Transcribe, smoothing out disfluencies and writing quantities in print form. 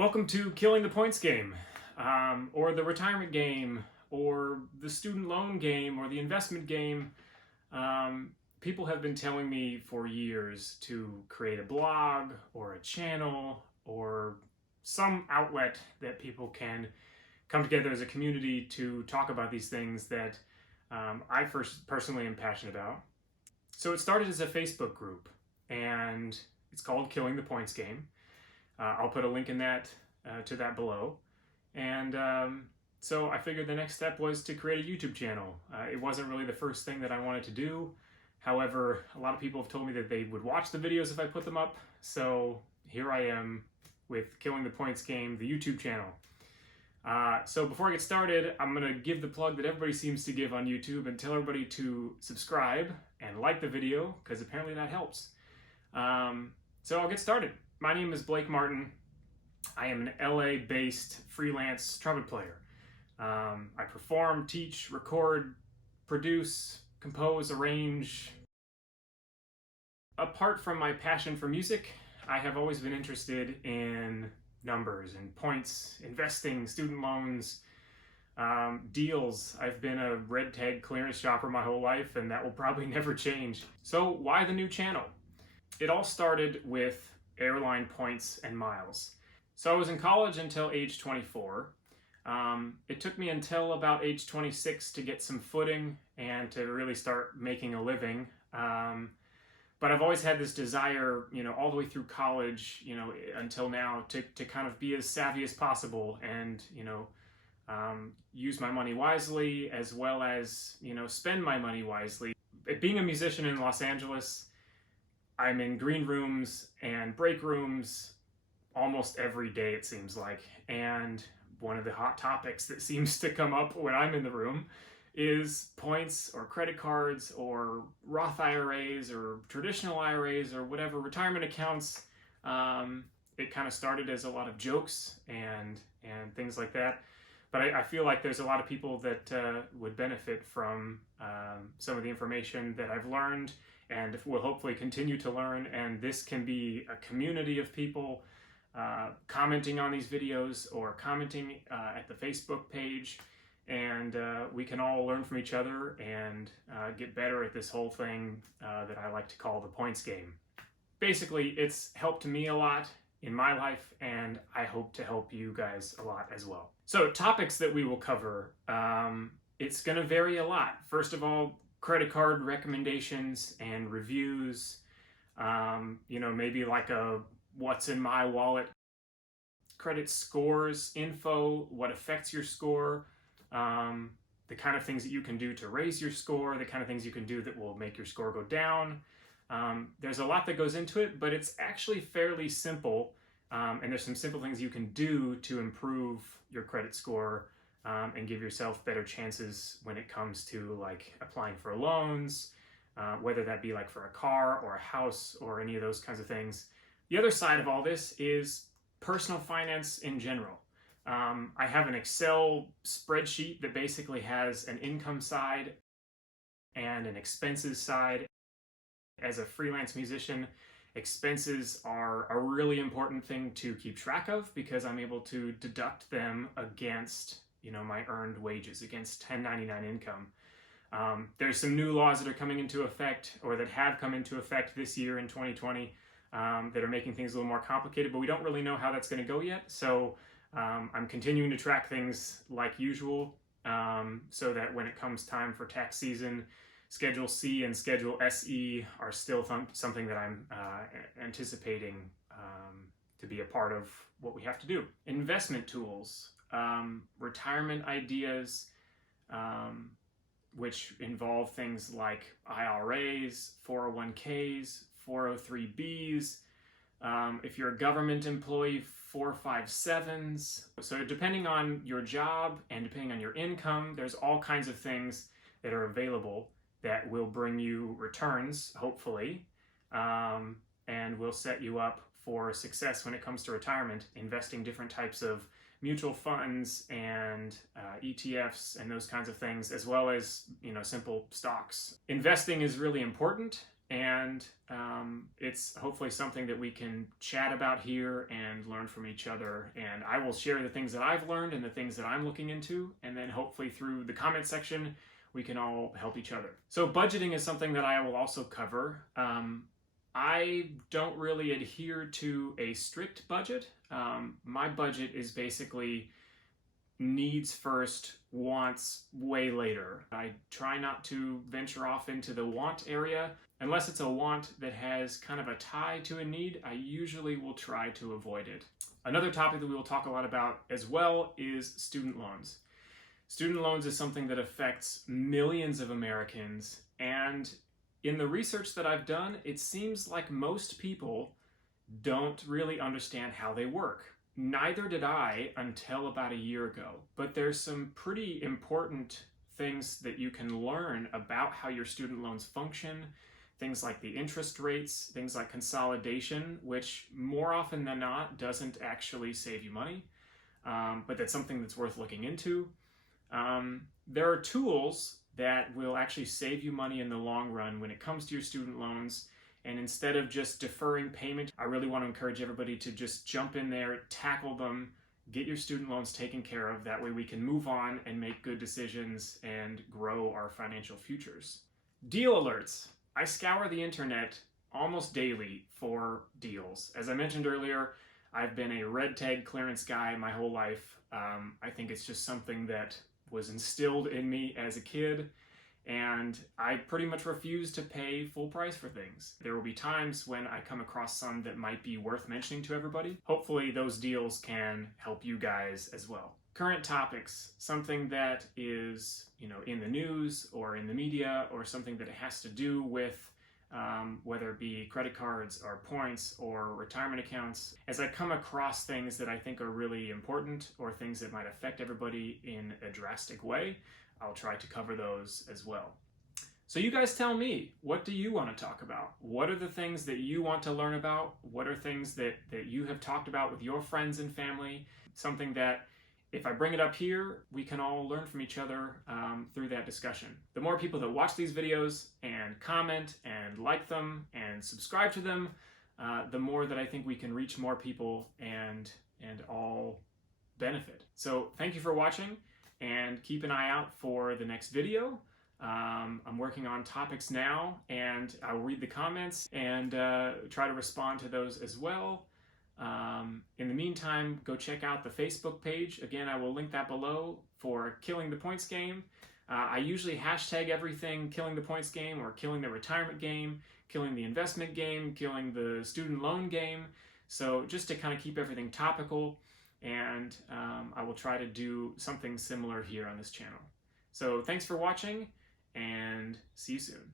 Welcome to Killing the Points game, or the retirement game, or the student loan game, or the investment game. People have been telling me for years to create a blog, or a channel, or some outlet that people can come together as a community to talk about these things that I personally am passionate about. So it started as a Facebook group, and it's called Killing the Points game. I'll put a link in that to that below. And so I figured the next step was to create a YouTube channel. It wasn't really the first thing that I wanted to do. However, a lot of people have told me that they would watch the videos if I put them up. So here I am with Killing the Points game, the YouTube channel. So before I get started, I'm going to give the plug that everybody seems to give on YouTube and tell everybody to subscribe and like the video, because apparently that helps. So I'll get started. My name is Blake Martin. I am an LA-based freelance trumpet player. I perform, teach, record, produce, compose, arrange. Apart from my passion for music, I have always been interested in numbers and points, investing, student loans, deals. I've been a red tag clearance shopper my whole life, and that will probably never change. So why the new channel? It all started with airline points and miles. So I was in college until age 24. It took me until about age 26 to get some footing and to really start making a living. But I've always had this desire, all the way through college, until now, to kind of be as savvy as possible and, use my money wisely, as well as, spend my money wisely. Being a musician in Los Angeles, I'm in green rooms and break rooms almost every day, it seems like. And one of the hot topics that seems to come up when I'm in the room is points or credit cards or Roth IRAs or traditional IRAs or whatever, retirement accounts. It kind of started as a lot of jokes and things like that. But I feel like there's a lot of people that would benefit from some of the information that I've learned and will hopefully continue to learn. And this can be a community of people commenting on these videos or commenting at the Facebook page. And we can all learn from each other and get better at this whole thing that I like to call the points game. Basically, it's helped me a lot in my life, and I hope to help you guys a lot as well. So topics that we will cover, it's going to vary a lot. First of all, credit card recommendations and reviews, maybe like a what's in my wallet, credit scores, info, what affects your score, the kind of things that you can do to raise your score, the kind of things you can do that will make your score go down. There's a lot that goes into it, but it's actually fairly simple, and there's some simple things you can do to improve your credit score and give yourself better chances when it comes to like applying for loans, whether that be like for a car or a house or any of those kinds of things. The other side of all this is personal finance in general. I have an Excel spreadsheet that basically has an income side and an expenses side. As a freelance musician, expenses are a really important thing to keep track of because I'm able to deduct them against, my earned wages, against 1099 income. There's some new laws that are coming into effect or that have come into effect this year in 2020 that are making things a little more complicated, but we don't really know how that's going to go yet. So I'm continuing to track things like usual so that when it comes time for tax season, Schedule C and Schedule SE are still something that I'm anticipating to be a part of what we have to do. Investment tools, retirement ideas, which involve things like IRAs, 401ks, 403bs. If you're a government employee, 457s. So depending on your job and depending on your income, there's all kinds of things that are available that will bring you returns, hopefully, and will set you up for success when it comes to retirement, investing different types of mutual funds and ETFs and those kinds of things, as well as, simple stocks. Investing is really important, and it's hopefully something that we can chat about here and learn from each other. And I will share the things that I've learned and the things that I'm looking into, and then hopefully through the comment section we can all help each other. So budgeting is something that I will also cover. I don't really adhere to a strict budget. My budget is basically needs first, wants way later. I try not to venture off into the want area. Unless it's a want that has kind of a tie to a need, I usually will try to avoid it. Another topic that we will talk a lot about as well is student loans. Student loans is something that affects millions of Americans, and in the research that I've done, it seems like most people don't really understand how they work. Neither did I until about a year ago, but there's some pretty important things that you can learn about how your student loans function, things like the interest rates, things like consolidation, which more often than not doesn't actually save you money, but that's something that's worth looking into. There are tools that will actually save you money in the long run when it comes to your student loans. And instead of just deferring payment, I really want to encourage everybody to just jump in there, tackle them, get your student loans taken care of. That way we can move on and make good decisions and grow our financial futures. Deal alerts. I scour the internet almost daily for deals. As I mentioned earlier, I've been a red tag clearance guy my whole life. I think it's just something that was instilled in me as a kid, and I pretty much refuse to pay full price for things. There will be times when I come across some that might be worth mentioning to everybody. Hopefully those deals can help you guys as well. Current topics, something that is, in the news or in the media, or something that has to do with whether it be credit cards or points or retirement accounts. As I come across things that I think are really important or things that might affect everybody in a drastic way, I'll try to cover those as well. So you guys tell me, what do you want to talk about? What are the things that you want to learn about? What are things that you have talked about with your friends and family? Something that if I bring it up here, we can all learn from each other through that discussion. The more people that watch these videos and comment and like them and subscribe to them, the more that I think we can reach more people and all benefit. So thank you for watching, and keep an eye out for the next video. I'm working on topics now, and I will read the comments and try to respond to those as well. In the meantime, go check out the Facebook page. Again, I will link that below for Killing the Points Game. I usually hashtag everything Killing the Points Game, or Killing the Retirement Game, Killing the Investment Game, Killing the Student Loan Game. So just to kind of keep everything topical, and I will try to do something similar here on this channel. So thanks for watching, and see you soon.